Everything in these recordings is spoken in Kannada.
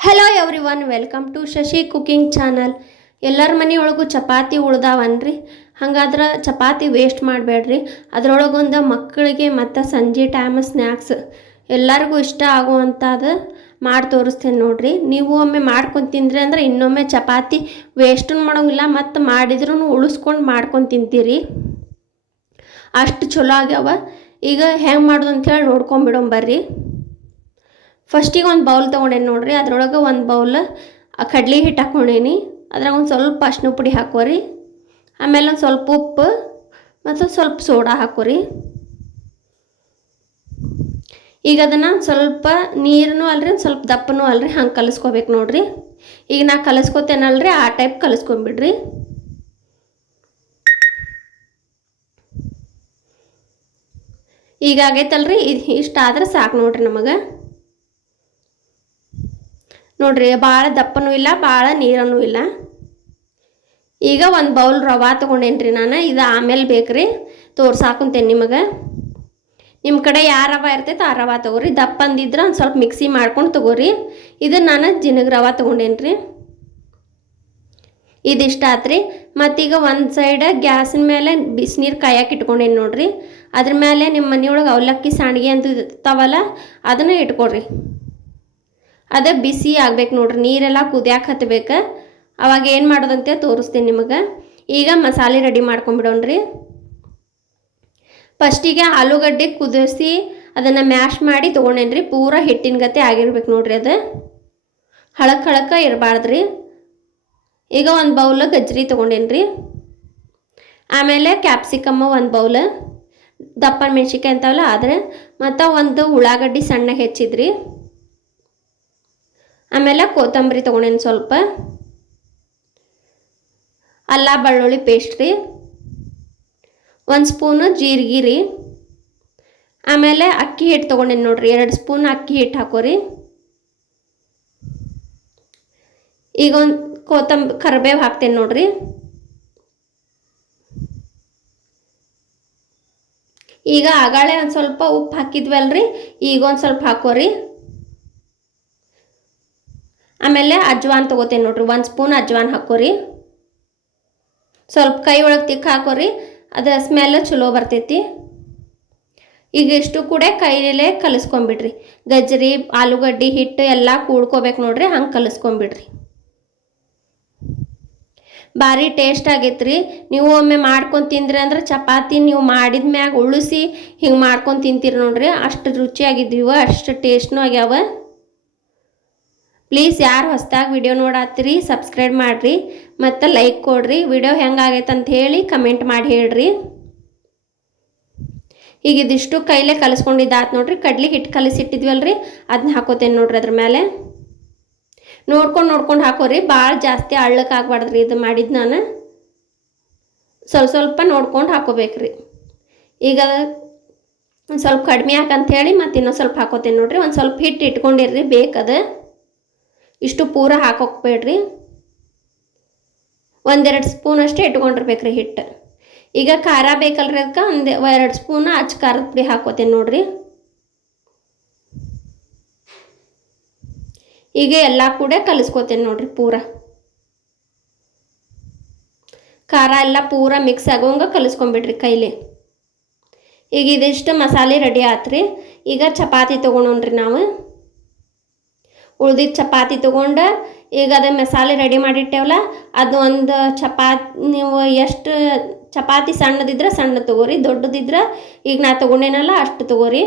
Hello everyone, welcome to Shashi cooking channel. ಎಲ್ಲರ ಮನೆಯೊಳಗೂ ಚಪಾತಿ ಉಳ್ದಾವನ್ರಿ. ಹಂಗಾದ್ರೆ ಚಪಾತಿ ವೇಸ್ಟ್ ಮಾಡಬೇಡ್ರಿ. ಅದರೊಳಗೊಂದು ಮಕ್ಕಳಿಗೆ ಮತ್ತು ಸಂಜೆ ಟೈಮ್ ಸ್ನ್ಯಾಕ್ಸ್ ಎಲ್ಲರಿಗೂ ಇಷ್ಟ ಆಗುವಂಥದ್ದು ಮಾಡಿ ತೋರಿಸ್ತೇನೆ ನೋಡಿರಿ. ನೀವು ಒಮ್ಮೆ ಮಾಡ್ಕೊಂಡು ತಿಂದ್ರಿ ಅಂದ್ರೆ ಇನ್ನೊಮ್ಮೆ ಚಪಾತಿ ವೇಸ್ಟನ್ನು ಮಾಡೋಂಗಿಲ್ಲ, ಮತ್ತು ಮಾಡಿದ್ರೂ ಉಳಿಸ್ಕೊಂಡು ಮಾಡ್ಕೊಂಡು ತಿಂತೀರಿ. ಅಷ್ಟು ಚಲೋ ಆಗ್ಯಾವ. ಈಗ ಹೆಂಗೆ ಮಾಡೋದು ಅಂಥೇಳಿ ನೋಡ್ಕೊಂಬಿಡೋಣ ಬರ್ರಿ. ಫಸ್ಟಿಗೆ ಒಂದು ಬೌಲ್ ತೊಗೊಂಡೇನಿ ನೋಡಿರಿ. ಅದ್ರೊಳಗೆ ಒಂದು ಬೌಲ್ ಕಡ್ಲೆ ಹಿಟ್ಟು ಹಾಕ್ಕೊಂಡೇನಿ. ಅದ್ರಾಗ ಒಂದು ಸ್ವಲ್ಪ ಅರಿಶಿನ ಪುಡಿ ಹಾಕೋರಿ. ಆಮೇಲೆ ಒಂದು ಸ್ವಲ್ಪ ಉಪ್ಪು ಮತ್ತು ಸ್ವಲ್ಪ ಸೋಡಾ ಹಾಕೋರಿ. ಈಗ ಅದನ್ನು ಸ್ವಲ್ಪ ನೀರನ್ನು ಅಲ್ರಿ, ಸ್ವಲ್ಪ ದಪ್ಪನೂ ಅಲ್ರಿ, ಹಂಗೆ ಕಲಿಸ್ಕೋಬೇಕು ನೋಡಿರಿ. ಈಗ ನಾ ಕಲಿಸ್ಕೋತೇನಲ್ರಿ ಆ ಟೈಪ್ ಕಲಿಸ್ಕೊಂಬಿಡ್ರಿ. ಈಗ ಆಗೈತಲ್ರಿ, ಇಷ್ಟು ಆದ್ರೆ ಸಾಕು ನೋಡಿರಿ ನಮಗೆ. ನೋಡ್ರಿ, ಭಾಳ ದಪ್ಪನೂ ಇಲ್ಲ, ಭಾಳ ನೀರನ್ನೂ ಇಲ್ಲ. ಈಗ ಒಂದು ಬೌಲ್ ರವೆ ತೊಗೊಂಡೇನ್ರಿ ನಾನು. ಇದು ಆಮೇಲೆ ಬೇಕ್ರಿ, ತೋರ್ಸಾಕೊಂತೇನೆ ನಿಮಗೆ. ನಿಮ್ಮ ಕಡೆ ಯಾವ ರವೆ ಇರ್ತೈತೆ ಆ ರವೆ ತೊಗೋರಿ. ದಪ್ಪ ಅಂದಿದ್ರೆ ಒಂದು ಸ್ವಲ್ಪ ಮಿಕ್ಸಿ ಮಾಡ್ಕೊಂಡು ತೊಗೋರಿ. ಇದು ನಾನು ಜಿನಗ ರವೆ ತೊಗೊಂಡೇನ್ರಿ. ಇದಿಷ್ಟ ಆತ್ರಿ. ಮತ್ತೀಗ ಒಂದು ಸೈಡ್ ಗ್ಯಾಸಿನ ಮೇಲೆ ಬಿಸಿನೀರು ಕಾಯಕ್ಕೆ ಇಟ್ಕೊಂಡೇನಿ ನೋಡ್ರಿ. ಅದ್ರ ಮೇಲೆ ನಿಮ್ಮ ಮನೆಯೊಳಗೆ ಅವಲಕ್ಕಿ ಸಂಡಿಗೆ ಅಂತ ಇರ್ತಾವಲ್ಲ, ಅದನ್ನು ಇಟ್ಕೊಳ್ರಿ. ಅದೇ ಬಿಸಿ ಆಗ್ಬೇಕು ನೋಡ್ರಿ, ನೀರೆಲ್ಲ ಕುದಿಯಾಕೆ ಹತ್ಬೇಕು. ಅವಾಗ ಏನು ಮಾಡೋದಂತೆ ತೋರಿಸ್ತೀನಿ ನಿಮಗೆ. ಈಗ ಮಸಾಲೆ ರೆಡಿ ಮಾಡ್ಕೊಂಬಿಡೋಣ್ರಿ. ಫಸ್ಟಿಗೆ ಆಲೂಗಡ್ಡೆ ಕುದಿಸಿ ಅದನ್ನು ಮ್ಯಾಶ್ ಮಾಡಿ ತೊಗೊಂಡೇನ್ರಿ. ಪೂರ ಹಿಟ್ಟಿನ ಗತೆ ಆಗಿರ್ಬೇಕು ನೋಡ್ರಿ, ಅದು ಹಳಕ್ಕ ಇರಬಾರ್ದ್ರಿ. ಈಗ ಒಂದು ಬೌಲ್ ಗಜ್ಜರಿ ತೊಗೊಂಡೇನ್ರಿ. ಆಮೇಲೆ ಕ್ಯಾಪ್ಸಿಕಮ್ಮ ಒಂದು ಬೌಲ್, ದಪ್ಪ ಮೆಣಸಿನ್ಕಾಯಿ ಅಂತಾವಲ್ಲ ಆದರೆ, ಮತ್ತು ಒಂದು ಉಳ್ಳಾಗಡ್ಡಿ ಸಣ್ಣ ಹೆಚ್ಚಿದ್ರಿ. ಆಮೇಲೆ ಕೊತ್ತಂಬರಿ ತೊಗೊಂಡೇನು ಸ್ವಲ್ಪ, ಅಲ್ಲ ಬೆಳ್ಳುಳ್ಳಿ ಪೇಸ್ಟ್ ರೀ, ಒಂದು ಸ್ಪೂನು ಜೀರಿಗೆ ರೀ. ಆಮೇಲೆ ಅಕ್ಕಿ ಹಿಟ್ಟು ತೊಗೊಂಡೇನು ನೋಡ್ರಿ, 2 ಸ್ಪೂನ್ ಅಕ್ಕಿ ಹಿಟ್ಟು ಹಾಕೋರಿ. ಈಗ ಒಂದು ಕರಿಬೇವು ಹಾಕ್ತೇನೆ ನೋಡ್ರಿ. ಈಗ ಆಗಾಳೆ ಒಂದು ಸ್ವಲ್ಪ ಉಪ್ಪು ಹಾಕಿದ್ವಲ್ರಿ, ಈಗ ಒಂದು ಸ್ವಲ್ಪ ಹಾಕೋರಿ. ಆಮೇಲೆ ಅಜ್ವಾನ್ ತೊಗೋತೇನೆ ನೋಡ್ರಿ, 1 ಸ್ಪೂನ್ ಅಜ್ವಾನ್ ಹಾಕೋರಿ. ಸ್ವಲ್ಪ ಕೈ ಒಳಗೆ ತಿಕ್ಕ ಹಾಕೋರಿ, ಅದು ಸ್ಮೆಲ್ ಚಲೋ ಬರ್ತೈತಿ. ಈಗ ಇಷ್ಟು ಕೂಡ ಕೈಯಲ್ಲೇ ಕಲಿಸ್ಕೊಂಬಿಡ್ರಿ. ಗಜ್ಜರಿ ಆಲೂಗಡ್ಡೆ ಹಿಟ್ಟು ಎಲ್ಲ ಕೂಡ್ಕೋಬೇಕು ನೋಡ್ರಿ, ಹಂಗೆ ಕಲಿಸ್ಕೊಂಬಿಡ್ರಿ. ಭಾರಿ ಟೇಸ್ಟ್ ಆಗೈತ್ರಿ. ನೀವು ಒಮ್ಮೆ ಮಾಡ್ಕೊಂಡು ತಿಂದ್ರಿ ಅಂದ್ರೆ ಚಪಾತಿ ನೀವು ಮಾಡಿದ ಮ್ಯಾಗ ಉಳಿಸಿ ಹಿಂಗೆ ಮಾಡ್ಕೊಂಡು ತಿಂತೀರಿ ನೋಡ್ರಿ. ಅಷ್ಟು ರುಚಿಯಾಗಿದ್ವಿವ, ಅಷ್ಟು ಟೇಸ್ಟ್ನೂ ಆಗ್ಯಾವ. ಪ್ಲೀಸ್ ಯಾರು ಹೊಸದಾಗಿ ವಿಡಿಯೋ ನೋಡತ್ತೀರಿ ಸಬ್ಸ್ಕ್ರೈಬ್ ಮಾಡಿರಿ ಮತ್ತು ಲೈಕ್ ಕೊಡ್ರಿ. ವಿಡಿಯೋ ಹೆಂಗಾಗೈತೆ ಅಂತ ಹೇಳಿ ಕಮೆಂಟ್ ಮಾಡಿ ಹೇಳ್ರಿ. ಈಗ ಇದಿಷ್ಟು ಕೈಲೇ ಕಲಿಸ್ಕೊಂಡಿದ್ದಾತು ನೋಡ್ರಿ. ಕಡ್ಲಿ ಹಿಟ್ಟು ಕಲಿಸಿಟ್ಟಿದ್ವಲ್ರಿ, ಅದನ್ನ ಹಾಕೋತೇನೆ ನೋಡ್ರಿ. ಅದ್ರ ಮೇಲೆ ನೋಡ್ಕೊಂಡು ಹಾಕೋರಿ. ಭಾಳ ಜಾಸ್ತಿ ಅಳ್ಳಕ್ಕೆ ಆಗ್ಬಾರ್ದ್ರಿ. ಇದು ಮಾಡಿದ್ದು ನಾನು ಸ್ವಲ್ಪ ನೋಡ್ಕೊಂಡು ಹಾಕೋಬೇಕ್ರಿ. ಈಗ ಒಂದು ಸ್ವಲ್ಪ ಕಡಿಮೆ ಹಾಕಂಥೇಳಿ ಮತ್ತು ಇನ್ನೊಂದು ಸ್ವಲ್ಪ ಹಾಕೋತೇನೆ ನೋಡ್ರಿ. ಒಂದು ಸ್ವಲ್ಪ ಹಿಟ್ಟು ಇಟ್ಕೊಂಡಿರ್ರಿ, ಬೇಕದು. ಇಷ್ಟು ಪೂರ ಹಾಕೋಕ್ಬೇಡ್ರಿ, 1-2 ಸ್ಪೂನ್ ಅಷ್ಟೇ ಇಟ್ಕೊಂಡಿರ್ಬೇಕ್ರಿ ಹಿಟ್ಟು. ಈಗ ಖಾರ ಬೇಕಲ್ರಿ, ಅದಕ್ಕೆ 1-2 ಸ್ಪೂನ್ ಅಚ್ಚ ಖಾರದ ಪುಡಿ ಹಾಕೋತೇನೆ ನೋಡ್ರಿ. ಈಗ ಎಲ್ಲ ಕೂಡ ಕಲಿಸ್ಕೋತೇನೆ ನೋಡ್ರಿ. ಪೂರ ಖಾರ ಎಲ್ಲ ಪೂರ ಮಿಕ್ಸ್ ಆಗೋಂಗೆ ಕಲಿಸ್ಕೊಂಬಿಡ್ರಿ ಕೈಲಿ. ಈಗ ಇದಿಷ್ಟು ಮಸಾಲೆ ರೆಡಿ ಆತ್ರಿ. ಈಗ ಚಪಾತಿ ತೊಗೊಳೋಣ್ರಿ ನಾವು. ಉಳ್ದಿದ್ದು ಚಪಾತಿ ತೊಗೊಂಡು ಈಗ ಅದೇ ಮಸಾಲೆ ರೆಡಿ ಮಾಡಿಟ್ಟೇವಲ್ಲ, ಅದು ಒಂದು ನೀವು ಎಷ್ಟು ಚಪಾತಿ ಸಣ್ಣದಿದ್ರೆ ಸಣ್ಣ ತೊಗೋರಿ, ದೊಡ್ಡದಿದ್ರೆ ಈಗ ನಾ ತೊಗೊಂಡೇನಲ್ಲ ಅಷ್ಟು ತೊಗೋರಿ.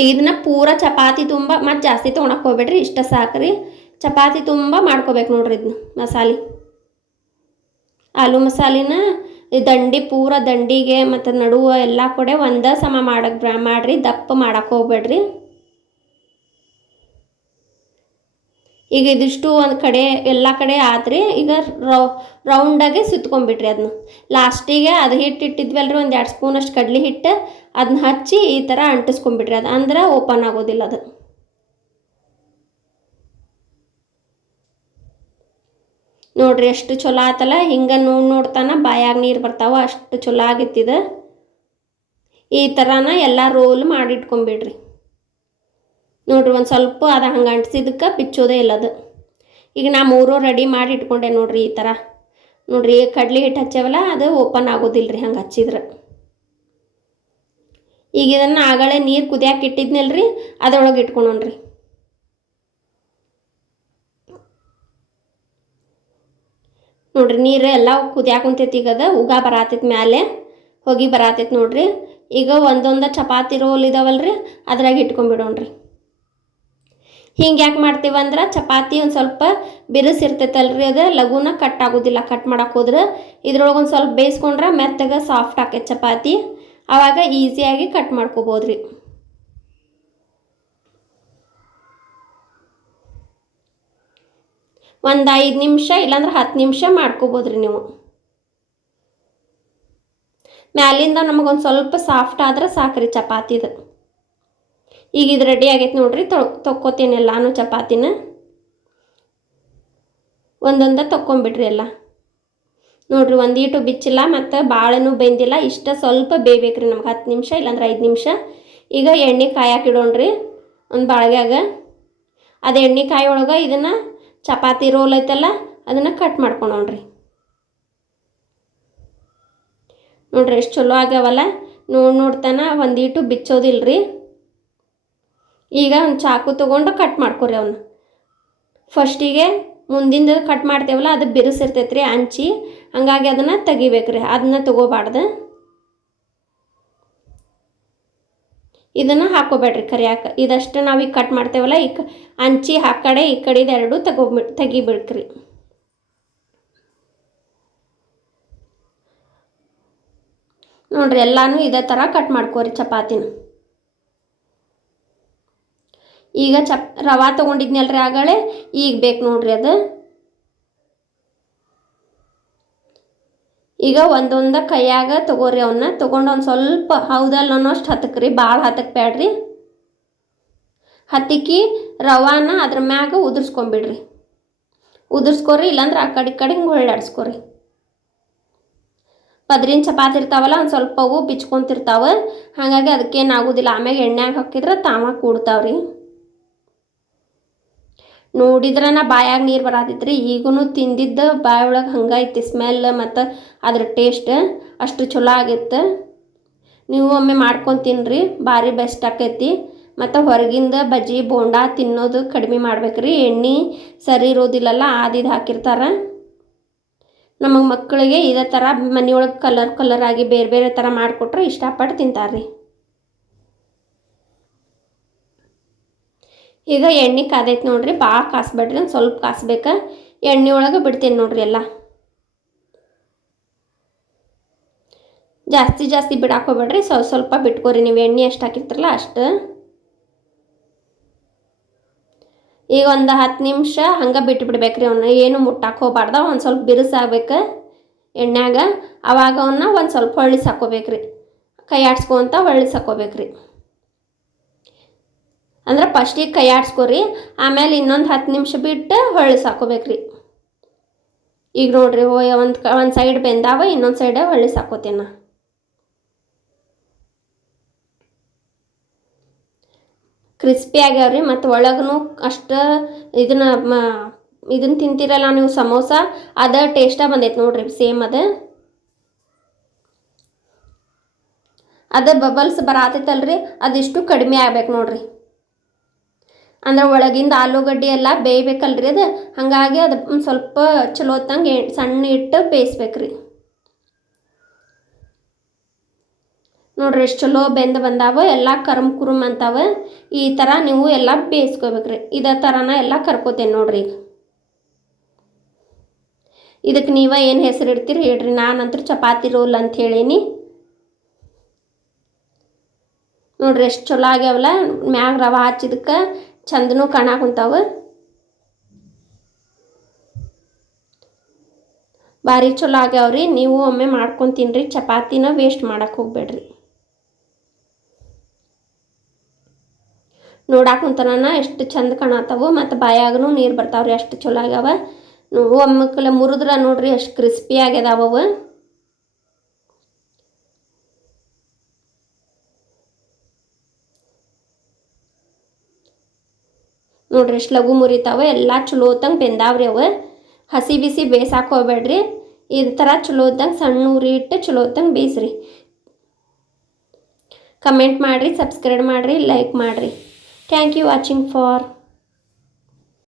ಈಗ ಇದನ್ನ ಪೂರ ಚಪಾತಿ ತುಂಬ ಮತ್ತು ಜಾಸ್ತಿ ತೊಗೊಳಕ್ಕೆ ಹೋಗ್ಬೇಡ್ರಿ, ಇಷ್ಟ ಸಾಕ್ರಿ. ಚಪಾತಿ ತುಂಬ ಮಾಡ್ಕೋಬೇಕು ನೋಡ್ರಿ ಇದನ್ನ ಮಸಾಲೆ. ಆಲೂ ಮಸಾಲಿನ ದಂಡಿ ಪೂರ ದಂಡಿಗೆ ಮತ್ತು ನಡುವ ಎಲ್ಲ ಕಡೆ ಒಂದೇ ಸಮ ಮಾಡ್ರಿ, ದಪ್ಪ ಮಾಡಕ್ಕೆ ಹೋಗ್ಬೇಡ್ರಿ. ಈಗ ಇದಿಷ್ಟು ಒಂದು ಕಡೆ ಎಲ್ಲ ಕಡೆ ಆತ್ರಿ. ಈಗ ರೌಂಡಾಗೆ ಸುತ್ಕೊಂಡ್ಬಿಟ್ರಿ ಅದನ್ನ. ಲಾಸ್ಟಿಗೆ ಅದು ಹಿಟ್ಟು ಇಟ್ಟಿದ್ವಲ್ರಿ, 1-2 ಸ್ಪೂನ್ ಅಷ್ಟು ಕಡ್ಲೆ ಹಿಟ್ಟು, ಅದನ್ನ ಹಚ್ಚಿ ಈ ಥರ ಅಂಟಿಸ್ಕೊಂಡ್ಬಿಟ್ರಿ. ಅದು ಅಂದ್ರೆ ಓಪನ್ ಆಗೋದಿಲ್ಲ ಅದು. ನೋಡ್ರಿ ಎಷ್ಟು ಚಲೋ ಆತಲ್ಲ. ಹಿಂಗೆ ನೋಡ್ತಾನ ಬಾಯಾಗ ನೀರು ಬರ್ತಾವ, ಅಷ್ಟು ಚಲೋ ಆಗಿತ್ತಿದೆ. ಈ ಥರನ ಎಲ್ಲ ರೋಲ್ ಮಾಡಿಟ್ಕೊಂಬಿಡ್ರಿ. ನೋಡಿರಿ ಒಂದು ಸ್ವಲ್ಪ ಅದು ಹಂಗೆ ಅಂಟಿಸಿದ್ದಕ್ಕೆ ಬಿಚ್ಚೋದೇ ಇಲ್ಲ ಅದು. ಈಗ ನಾ 3 ರೆಡಿ ಮಾಡಿ ಇಟ್ಕೊಂಡೆ ನೋಡಿರಿ ಈ ಥರ. ನೋಡಿರಿ ಕಡ್ಲೆ ಹಿಟ್ಟು ಹಚ್ಚೇವಲ್ಲ ಅದು ಓಪನ್ ಆಗೋದಿಲ್ಲ ರೀ ಹಂಗೆ ಹಚ್ಚಿದ್ರೆ. ಈಗ ಇದನ್ನು ಆಗಳೇ ನೀರು ಕುದಿಯಾಕೆ ಇಟ್ಟಿದ್ನಲ್ರಿ ಅದರೊಳಗೆ ಇಟ್ಕೊಳೋಣ್ರಿ. ನೋಡಿರಿ ನೀರು ಎಲ್ಲ ಕುದಿಯಾಕ ಕುಂತೈತಿ. ಈಗ ಅದು ಉಗ ಬರತೈತಿ, ಮ್ಯಾಲೆ ಹೋಗಿ ಬರತೈತಿ ನೋಡಿರಿ. ಈಗ ಒಂದೊಂದು ಚಪಾತಿ ರೋಲ್ ಇದಾವಲ್ರಿ ಅದ್ರಾಗ ಇಟ್ಕೊಂಡ್ಬಿಡೋಣ್ರಿ. ಹಿಂಗೆ ಯಾಕೆ ಮಾಡ್ತೀವಂದ್ರೆ ಚಪಾತಿ ಒಂದು ಸ್ವಲ್ಪ ಬಿರುಸಿರ್ತೈತಲ್ರಿ, ಅದು ಲಘುನ ಕಟ್ ಆಗೋದಿಲ್ಲ. ಕಟ್ ಮಾಡಕ್ಕೆ ಹೋದ್ರೆ ಇದ್ರೊಳಗೆ ಒಂದು ಸ್ವಲ್ಪ ಬೇಯಿಸ್ಕೊಂಡ್ರೆ ಮೆತ್ತಗೆ ಸಾಫ್ಟ್ ಆಕೈತೆ ಚಪಾತಿ. ಆವಾಗ ಈಸಿಯಾಗಿ ಕಟ್ ಮಾಡ್ಕೋಬೋದ್ರಿ. ಒಂದು 5 ನಿಮಿಷ ಇಲ್ಲಾಂದ್ರೆ 10 ನಿಮಿಷ ಮಾಡ್ಕೋಬೋದ್ರಿ ನೀವು. ಮ್ಯಾಲಿಂದ ನಮಗೊಂದು ಸ್ವಲ್ಪ ಸಾಫ್ಟ್ ಆದ್ರೆ ಸಾಕ್ರಿ ಚಪಾತಿದು. ಈಗ ಇದು ರೆಡಿ ಆಗೈತೆ ನೋಡ್ರಿ. ತೊಕ್ಕೋತೀನಿ ಎಲ್ಲಾನು ಚಪಾತಿನ. ಒಂದೊಂದ ತೊಕ್ಕೊಂಬಿಡ್ರಿ ಎಲ್ಲ. ನೋಡಿರಿ ಒಂದೀಟು ಬಿಚ್ಚಿಲ್ಲ ಮತ್ತು ಭಾಳನೂ ಬೆಂದಿಲ್ಲ. ಇಷ್ಟ ಸ್ವಲ್ಪ ಬೇಯಬೇಕ್ರಿ ನಮ್ಗೆ 10 ನಿಮಿಷ ಇಲ್ಲಾಂದ್ರೆ 5 ನಿಮಿಷ. ಈಗ ಎಣ್ಣೆ ಕಾಯಕ್ಕೆ ಇಡೋಣ್ರಿ ಒಂದು ಬಾಳ್ಗ್ಯಾಗ. ಅದು ಎಣ್ಣೆ ಕಾಯಿ ಒಳಗೆ ಇದನ್ನು ಚಪಾತಿ ರೋಲ್ ಐತಲ್ಲ ಅದನ್ನು ಕಟ್ ಮಾಡ್ಕೊಳೋಣ್ರಿ. ನೋಡ್ರಿ ಎಷ್ಟು ಚಲೋ ಆಗ್ಯಾವಲ್ಲ. ನೋಡ್ತಾನ ಒಂದೀಟು ಬಿಚ್ಚೋದಿಲ್ರಿ. ಈಗ ಒಂದು ಚಾಕು ತೊಗೊಂಡು ಕಟ್ ಮಾಡ್ಕೊರಿ ಅವನ್ನ. ಫಸ್ಟಿಗೆ ಮುಂದಿಂದ ಕಟ್ ಮಾಡ್ತೇವಲ್ಲ ಅದು ಬಿರುಸಿರ್ತೈತೆ ರೀ ಹಂಚಿ, ಹಂಗಾಗಿ ಅದನ್ನು ತೆಗಿಬೇಕ್ರಿ. ಅದನ್ನ ತೊಗೋಬಾರ್ದು. ಇದನ್ನು ಹಾಕೋಬೇಡ್ರಿ ಕರಿಯಾಕ. ಇದಷ್ಟು ನಾವೀಗ ಕಟ್ ಮಾಡ್ತೇವಲ್ಲ ಈಗ ಹಂಚಿ ಆ ಕಡೆ ಈ ಕಡೆದು ಎರಡು ತೆಗಿಬೇಕ್ರಿ. ನೋಡ್ರಿ ಎಲ್ಲಾನು ಇದೇ ಥರ ಕಟ್ ಮಾಡ್ಕೋರಿ ಚಪಾತಿನ. ಈಗ ರವಾ ತೊಗೊಂಡಿದ್ನಲ್ರಿ ಆಗಳೇ, ಈಗ ಬೇಕು ನೋಡ್ರಿ ಅದು. ಈಗ ಒಂದೊಂದ ಕೈಯಾಗ ತೊಗೋರಿ. ಅವನ್ನ ತೊಗೊಂಡು ಒಂದು ಸ್ವಲ್ಪ ಹೌದಲ್ಲ ಅನ್ನೋಷ್ಟು ಹತ್ತಕ್ರಿ, ಭಾಳ ಹತ್ತಕ್ಕೆ ಬೇಡ್ರಿ. ಹತ್ತಿಕ್ಕಿ ರವಾನ ಅದ್ರ ಮ್ಯಾಗ ಉದುರ್ಸ್ಕೊಂಬಿಡ್ರಿ. ಉದುರ್ಸ್ಕೊರಿ, ಇಲ್ಲಾಂದ್ರೆ ಆ ಕಡೆ ಈ ಕಡೆ ಹಿಂಗೆ ಹೊಳ್ಳಾಡ್ಸ್ಕೊರಿ. ಪದ್ರಿನ ಚಪಾತಿ ಇರ್ತಾವಲ್ಲ ಒಂದು ಸ್ವಲ್ಪ ಅವು ಬಿಚ್ಕೊಂತಿರ್ತಾವೆ, ಹಾಗಾಗಿ ಅದಕ್ಕೇನಾಗೋದಿಲ್ಲ. ಆಮ್ಯಾಗ ಎಣ್ಣೆಗೆ ಹಾಕಿದ್ರೆ ತಾವ ಕೂಡ್ತಾವ್ರಿ. ನೋಡಿದ್ರೆ ನಾ ಬಾಯಾಗ ನೀರು ಬರತೈತ್ರಿ. ಈಗೂ ತಿಂದಿದ್ದ ಬಾಯಿ ಒಳಗೆ ಹಂಗೈತಿ ಸ್ಮೆಲ್ ಮತ್ತು ಅದ್ರ ಟೇಸ್ಟ್ ಅಷ್ಟು ಚಲೋ ಆಗಿತ್ತು. ನೀವು ಒಮ್ಮೆ ಮಾಡ್ಕೊಂಡು ತಿನ್ನಿರಿ, ಭಾರಿ ಬೆಸ್ಟ್ ಆಕೈತಿ. ಮತ್ತು ಹೊರಗಿಂದ ಬಜ್ಜಿ ಬೋಂಡ ತಿನ್ನೋದು ಕಡಿಮೆ ಮಾಡ್ಬೇಕ್ರಿ. ಎಣ್ಣೆ ಸರಿ ಇರೋದಿಲ್ಲಲ್ಲ, ಆದಿದು ಹಾಕಿರ್ತಾರೆ. ನಮಗೆ ಮಕ್ಕಳಿಗೆ ಇದೇ ಥರ ಮನೆಯೊಳಗೆ ಕಲರ್ ಆಗಿ ಬೇರೆ ಬೇರೆ ಥರ ಮಾಡಿಕೊಟ್ರೆ ಇಷ್ಟಪಟ್ಟು ತಿಂತಾರೆ. ಈಗ ಎಣ್ಣೆ ಕಾದೈತೆ ನೋಡ್ರಿ. ಭಾಳ ಕಾಸ್ಬೇಡ್ರಿ, ಒಂದು ಸ್ವಲ್ಪ ಕಾಸ್ಬೇಕು. ಎಣ್ಣೆ ಒಳಗೆ ಬಿಡ್ತೀನಿ ನೋಡ್ರಿ ಎಲ್ಲ. ಜಾಸ್ತಿ ಬಿಡಾಕೋಬೇಡ್ರಿ, ಸ್ವಲ್ಪ ಬಿಟ್ಕೋರಿ. ನೀವು ಎಣ್ಣೆ ಎಷ್ಟು ಹಾಕಿರ್ತಾರಲ್ಲ ಅಷ್ಟು. ಈಗ ಒಂದು 10 ನಿಮಿಷ ಹಂಗೆ ಬಿಟ್ಬಿಡ್ಬೇಕ್ರಿ. ಅವನ್ನ ಏನು ಮುಟ್ಟಾಕ ಹೋಗ್ಬಾರ್ದ. ಒಂದು ಸ್ವಲ್ಪ ಬಿರುಸಾಗಬೇಕು ಎಣ್ಣೆಯಾಗ. ಆವಾಗ ಅವನ್ನ ಒಂದು ಸ್ವಲ್ಪ ಹೊಳ್ಳಿಸಿ ಹಾಕೋಬೇಕ್ರಿ. ಕೈ ಆಡ್ಸ್ಕೊಂತ ಹೊಳ್ಳಿಸಿ ಹಾಕೋಬೇಕ್ರಿ. ಅಂದ್ರೆ ಫಸ್ಟಿಗೆ ಕೈ ಆಡ್ಸ್ಕೊರಿ, ಆಮೇಲೆ ಇನ್ನೊಂದು 10 ನಿಮಿಷ ಬಿಟ್ಟು ಹೊಳ್ಳಿಸಿ ಹಾಕೋಬೇಕ್ರಿ. ಈಗ ನೋಡ್ರಿ ಒಂದು ಸೈಡ್ ಬೆಂದಾವ, ಇನ್ನೊಂದು ಸೈಡ್ ಹೊಳ್ಳಿಸಿ ಹಾಕೋತೇನೆ ನಾ. ಕ್ರಿಸ್ಪಿ ಆಗ್ಯಾವ್ರಿ. ಮತ್ತು ಒಳಗೂ ಅಷ್ಟು ಇದನ್ನು ತಿಂತೀರಲ್ಲ ನೀವು ಸಮೋಸ, ಅದ ಟೇಸ್ಟ ಬಂದೈತೆ ನೋಡ್ರಿ. ಸೇಮ್ ಅದು ಬಬಲ್ಸ್ ಬರತೈತಲ್ರಿ, ಅದಿಷ್ಟು ಕಡಿಮೆ ಆಗ್ಬೇಕು ನೋಡ್ರಿ. ಅಂದ್ರೆ ಒಳಗಿಂದ ಆಲೂಗಡ್ಡೆ ಎಲ್ಲ ಬೇಯಬೇಕಲ್ರಿ ಅದು, ಹಾಗಾಗಿ ಅದು ಸ್ವಲ್ಪ ಚಲೋ ಹೊತ್ತಂಗೆ ಸಣ್ಣ ಇಟ್ಟು ಬೇಯಿಸ್ಬೇಕ್ರಿ. ನೋಡ್ರಿ ಎಷ್ಟು ಚಲೋ ಬೆಂದು ಬಂದಾವ, ಎಲ್ಲ ಕುರುಮ್ ಅಂತಾವ. ಈ ಥರ ನೀವು ಎಲ್ಲ ಬೇಯಿಸ್ಕೋಬೇಕ್ರಿ. ಇದೇ ಥರನ ಎಲ್ಲ ಕರ್ಕೋತೇನೆ ನೋಡ್ರಿ. ಈಗ ಇದಕ್ಕೆ ನೀವು ಏನು ಹೆಸರು ಇಡ್ತೀರಿ ಹೇಳ್ರಿ. ನಾನಂತೂ ಚಪಾತಿ ರೋಲ್ ಅಂತ ಹೇಳೀನಿ. ನೋಡ್ರಿ ಎಷ್ಟು ಚಲೋ ಆಗ್ಯಾವಲ್ಲ. ಮ್ಯಾಗ ರವೆ ಹಚ್ಚಿದಕ್ಕೆ ಚಂದನೂ ಕಾಣಾಕುಂತಾವ. ಭಾರಿ ಚಲೋ ಆಗ್ಯಾವ್ರಿ. ನೀವು ಒಮ್ಮೆ ಮಾಡ್ಕೊಂಡು ತಿನ್ನಿರಿ. ಚಪಾತಿನ ವೇಸ್ಟ್ ಮಾಡಕ್ಕೆ ಹೋಗ್ಬೇಡ್ರಿ. ನೋಡಾಕುಂತನ ಎಷ್ಟು ಚಂದ ಕಾಣತ್ತಾವು, ಮತ್ತು ಬಾಯಾಗೂ ನೀರು ಬರ್ತಾವ್ರಿ. ಅಷ್ಟು ಚಲೋ ಆಗ್ಯಾವ. ಒಮ್ಮಕ್ಕಲೆ ಮುರಿದ್ರೆ ನೋಡ್ರಿ ಎಷ್ಟು ಕ್ರಿಸ್ಪಿ ಆಗ್ಯದಾವವು. ನೋಡ್ರಿ ಎಷ್ಟು ಲಘು ಮುರಿತಾವೆ, ಎಲ್ಲ ಚಲೋ ಹೊತ್ತಂಗೆ ಬೆಂದಾವ್ರಿ ಅವು. ಹಸಿ ಬಿಸಿ ಬೇಯಿಸಾಕ ಹೋಗ್ಬೇಡ್ರಿ, ಈ ಥರ ಚಲೋ ಹೊತ್ತಂಗೆ ಸಣ್ಣ ಉರಿ ಇಟ್ಟು ಚಲೋ ಹೊತ್ತಂಗೆ ಬೇಯಿಸ್ರಿ. ಕಮೆಂಟ್ ಮಾಡಿರಿ, ಸಬ್ಸ್ಕ್ರೈಬ್ ಮಾಡಿರಿ, ಲೈಕ್ ಮಾಡಿರಿ. Thank you watching for.